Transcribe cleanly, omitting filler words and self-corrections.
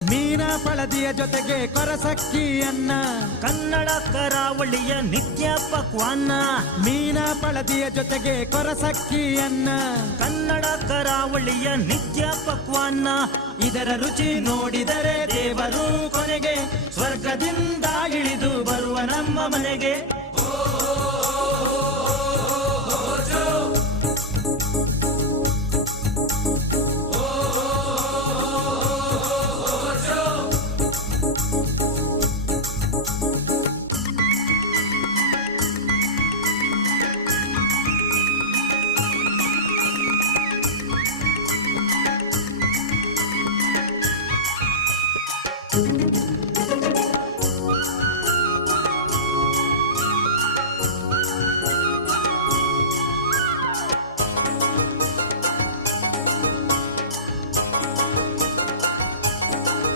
ಮೀನ ಪಳದಿಯ ಜೊತೆಗೆ ಕೊರಸಕ್ಕಿಯನ್ನ, ಕನ್ನಡ ಕರಾವಳಿಯ ನಿತ್ಯ ಪಕ್ವಾನ್ನ. ಮೀನ ಪಳದಿಯ ಜೊತೆಗೆ ಕೊರಸಕ್ಕಿಯನ್ನ, ಕನ್ನಡ ಕರಾವಳಿಯ ನಿತ್ಯ ಪಕ್ವಾನ್ನ. ಇದರ ರುಚಿ ನೋಡಿದರೆ ದೇವರು ಕೊನೆಗೆ ಸ್ವರ್ಗದಿಂದ ಇಳಿದು ಬರುವ ನಮ್ಮ ಮನೆಗೆ.